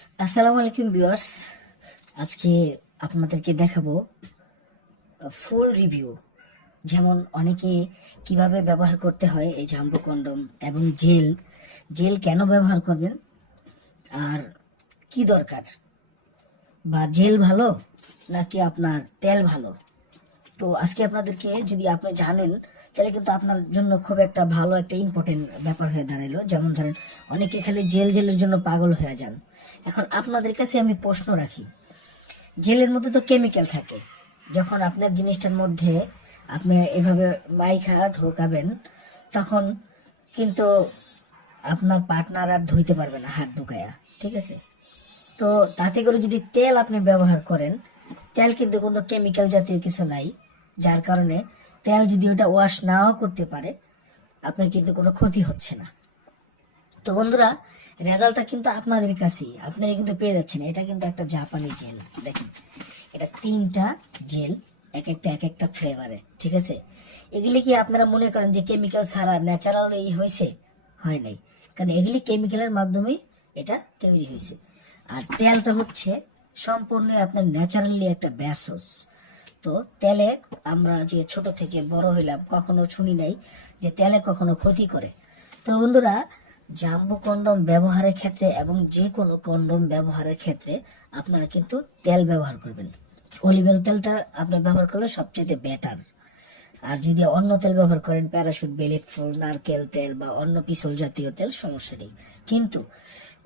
আসসালামু আলাইকুম ভিউয়ার্স। আজকে আপনাদেরকে দেখাবো ফুল রিভিউ, যেমন অনেকে কিভাবে ব্যবহার করতে হয় এই জাম্বো কন্ডম এবং জেল জেল কেন ব্যবহার করবেন আর কি দরকার, বা জেল ভালো নাকি আপনার তেল ভালো। তো আজকে আপনাদেরকে, যদি আপনি জানেন তাহলে কিন্তু আপনার জন্য খুব একটা ভালো একটা ইম্পর্টেন্ট ব্যাপার হয়ে দাঁড়ালো। যেমন ধরেন, অনেকে খালি জেলের জন্য পাগল হয়ে যান। এখন আপনাদের কাছে আমি প্রশ্ন রাখি, জেলের মধ্যে তো কেমিক্যাল থাকে, যখন আপনার জিনিসটার মধ্যে আপনি এভাবে মাইখা ঢোকাবেন তখন কিন্তু আপনার পার্টনার আর ধুইতে পারবে না হাত ঢুকায়া, ঠিক আছে? তো তাতে করে যদি তেল আপনি ব্যবহার করেন, তেল কিন্তু কোনো কেমিক্যাল জাতীয় কিছু নাই, যার কারণে তেল যদি ওটা ওয়াশ নাও করতে পারে আপনার কিন্তু কোনো ক্ষতি হচ্ছে না। তো বন্ধুরা, রেজাল্টটা কিন্তু আপনাদের কাছেই, আপনারা কিন্তু পেয়ে যাচ্ছেন। এটা কিন্তু একটা জাপানি জেল, দেখেন এটা 3টা জেল, এক একটা ফ্লেভারে, ঠিক আছে? এগুলি কি আপনারা মনে করেন যে কেমিক্যাল ছাড়া ন্যাচারাল এই হয়েছে? হয় নাই, কারণ এগুলি কেমিক্যালের মাধ্যমেই এটা তৈরি হয়েছে। আর তেলটা হচ্ছে সম্পূর্ণ আপনার ন্যাচারালি একটা ব্যাসস। তো তেলে আমরা যে ছোট থেকে বড় হইলাম কখনো শুনি নাই যে তেলে কখনো ক্ষতি করে। তো বন্ধুরা, জাম্বো কন্ডম ব্যবহারের ক্ষেত্রে এবং যে কোনো কন্ডম ব্যবহারের ক্ষেত্রে আপনারা কিন্তু তেল ব্যবহার করবেন। অলিভ অয়েল তেলটা আপনার ব্যবহার করলে সবচেয়ে বেটার। আর যদি অন্য তেল ব্যবহার করেন, প্যারাশুট, বেলি ফুল, নারকেল তেল বা অন্য পিছল জাতীয় তেল, সমস্যা নেই। কিন্তু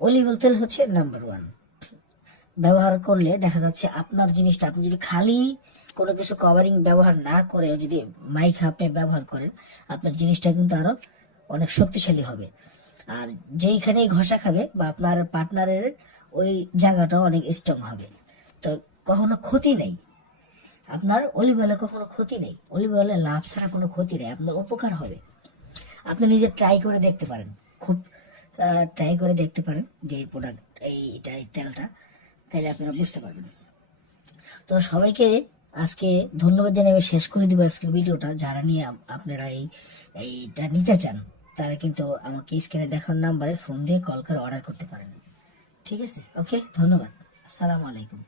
অলিভ অয়েল তেল হচ্ছে নাম্বার 1। ব্যবহার করলে দেখা যাচ্ছে আপনার জিনিসটা, আপনি যদি খালি কোনো কিছু কভারিং ব্যবহার না করে যদি মাইক আপনি ব্যবহার করেন, আপনার জিনিসটা কিন্তু আরো অনেক শক্তিশালী হবে। আর যেইখানেই ঘষা খাবে বা আপনার পার্টনারের ওই জায়গাটাও অনেক স্ট্রং হবে। তো কখনো ক্ষতি নেই, আপনার অলিভ অয়েলে কখনো ক্ষতি নেই। অলিভ অয়েলে লাভ ছাড়া কোনো ক্ষতি নেই, আপনার উপকার হবে। আপনি নিজে ট্রাই করে দেখতে পারেন, খুব ট্রাই করে দেখতে পারেন যে প্রোডাক্ট এই তেলটা, তাহলে আপনারা বুঝতে পারবেন। তো সবাইকে আজকে ধন্যবাদ জানিয়ে আমি শেষ করে দিব আজকের ভিডিওটা। যারা নিয়ে আপনারা এইটা নিতে চান তারা কিন্তু আমাকে স্ক্রিনে দেখার নাম্বারে ফোন দিয়ে কল করে অর্ডার করতে পারেন, ঠিক আছে? ওকে, ধন্যবাদ। আসসালামু আলাইকুম।